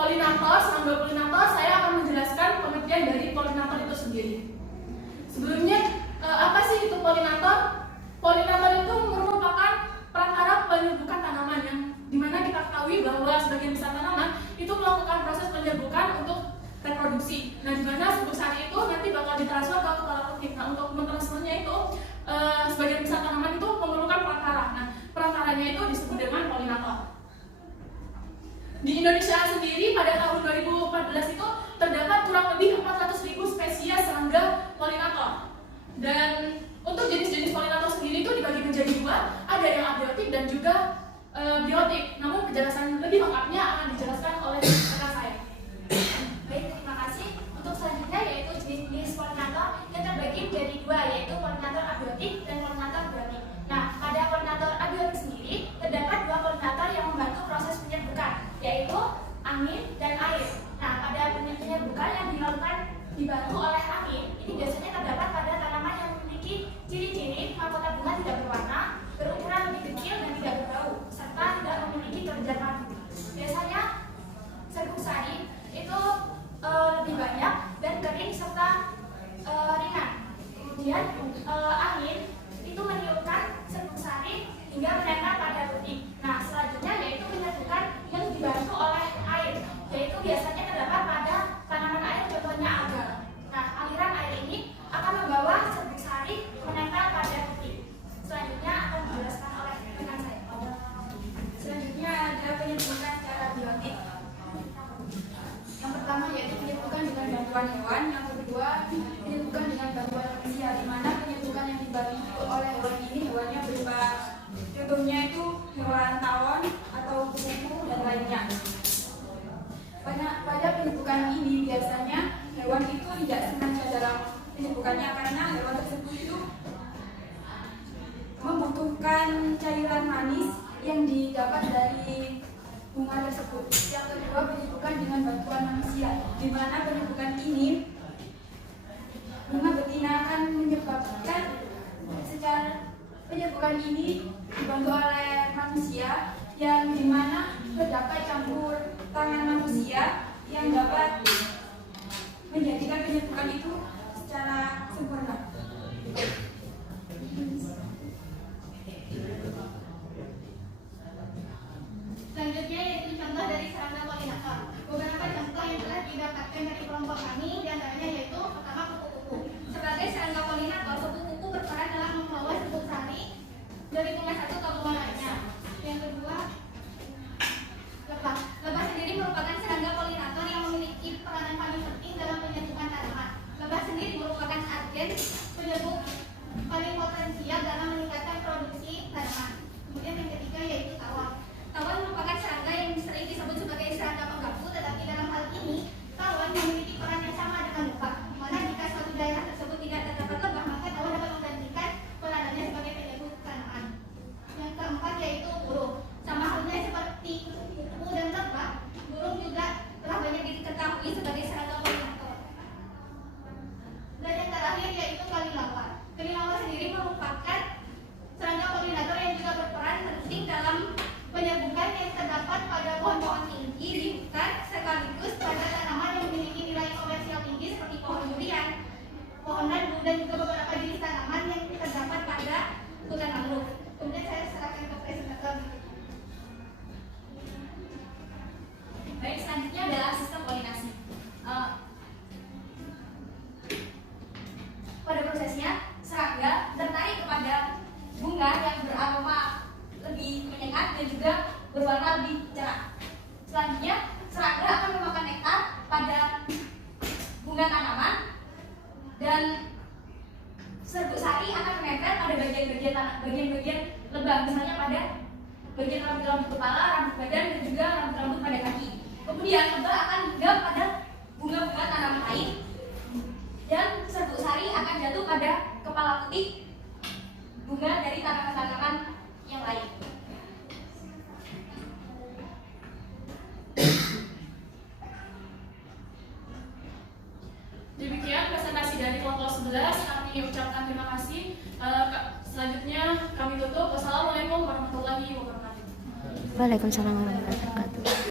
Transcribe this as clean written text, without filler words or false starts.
polinator, serangga polinator, saya akan menjelaskan pengertian dari polinator itu sendiri. Sebelumnya, apa sih itu polinator? Polinator itu merupakan perantara penyerbukan tanaman yang dimana kita ketahui bahwa sebagian besar tanaman itu melakukan proses penyerbukan untuk reproduksi. Nah, dimana serbuk sari itu nanti bakal ditransfer ke kepala petik. Nah, untuk mentransfernya itu sebagian besar tanaman itu memerlukan perantara. Nah, perantaranya itu disebut dengan polinator. Di Indonesia sendiri pada tahun 2014 itu terdapat kurang lebih 400.000 spesies serangga polinator. Dan untuk jenis-jenis polinator sendiri itu dibagi menjadi dua, ada yang abiotik dan juga biotik. Namun penjelasan lebih lengkapnya akan dijelaskan oleh rekan saya. Baik, terima kasih. Untuk selanjutnya yaitu jenis-jenis polinator yang terbagi menjadi dua, yaitu polinator abiotik dan polinator biotik. Nah, pada polinator abiotik sendiri terdapat dua polinator yang membantu proses penyerbukan, yaitu angin dan air. Nah, pada penyerbukan yang dibantu oleh angin, ini biasanya terdapat pada tanaman yang memiliki ciri-ciri mahkota bunga tidak berwarna, berukuran lebih kecil dan tidak berbau, serta tidak memiliki kelenjar madu. Biasanya serbuk sari itu lebih banyak dan kering serta ringan. Kemudian angin itu meniupkan serbuk sari hingga menempel pada puting. Nah, selanjutnya yaitu penyerbukan yang dibantu oleh air, yaitu biasanya terdapat pada tanaman air, contohnya alga. Nah, aliran air ini akan membawa serbuk sari menempel pada puting. Selanjutnya akan dijelaskan oleh rekan saya. Selanjutnya ada penyerbukan secara biotik. Yang pertama yaitu penyerbukan dengan bantuan hewan, yang kedua penyerbukan dengan bantuan manusia, di mana penyerbukan yang dibantu oleh hewan ini hewannya berupa contohnya itu hewan tawon atau kuku dan lainnya. Pada penyerbukan ini biasanya hewan itu tidak sengaja dalam penyerbukannya karena hewan tersebut itu membutuhkan cairan manis yang didapat dari bunga tersebut. Yang kedua penyerbukan dengan bantuan manusia, di mana penyerbukan ini bunga betina akan menyebabkan secara penyerbukan ini dibantu oleh manusia yang dimana terdapat campur tangan manusia yang dapat menjadikan penyerbukan itu secara sempurna. Selanjutnya yaitu contoh dari serangga polinator. Beberapa contoh yang telah didapatkan dari kelompok kami diantaranya yaitu pertama kupu-kupu. Sebagai serangga polinator, kupu-kupu berperan dalam membawa serbuk sari dari bunga satu ke bunga lainnya. Yang kedua, lebah. Lebah sendiri merupakan serangga polinator yang memiliki peranan paling penting dalam penyerbukan tanaman. Lebah sendiri merupakan agen penyerbuk paling potensial dalam meningkatkan produksi tanaman. Kemudian yang ketiga yaitu tawon. Tawon merupakan serangga yang sering disebut sebagai serangga pengganggu, tetapi dalam hal ini tawon memiliki peran yang sama dengan lebah. Mana jika suatu daerah tersebut tidak terdapat lebah, maka tawon dapat menggantikan peranannya sebagai penyerbuk tanaman. Yang keempat yaitu burung. Sama halnya seperti kupu dan lebah, burung juga telah banyak diketahui sebagai serangga polinator. Dan yang terakhir yaitu kelelawar. Kelelawar sendiri merupakan serangga polinator yang juga berperan penting dalam penyerbukan yang terdapat pada pohon-pohon tinggi di hutan sekaligus pada tanaman yang memiliki nilai komersial tinggi seperti pohon durian, pohon madu dan juga beberapa jenis tanaman yang terdapat pada hutan mangrove. Kemudian saya serahkan ke presentator. Baik, selanjutnya adalah sistem polinasi. Pada prosesnya, serangga tertarik kepada bunga yang beraroma lebih menyengat dan juga berwarna lebih cerah. Selanjutnya, serangga akan memakan nektar pada bunga tanaman dan serbuk sari akan menempel pada bagian-bagian lebah, misalnya pada bagian rambut kepala, rambut badan dan juga rambut pada kaki. Kemudian lebah akan hinggap pada bunga-bunga tanaman lain dan serbuk sari akan jatuh pada kepala putik bunga dari tanaman-tanaman yang lain. Demikian presentasi dari kelompok 11. Kami ucapkan terima kasih. Selanjutnya kami tutup. Wassalamualaikum warahmatullahi wabarakatuh. Waalaikumsalam warahmatullahi wabarakatuh.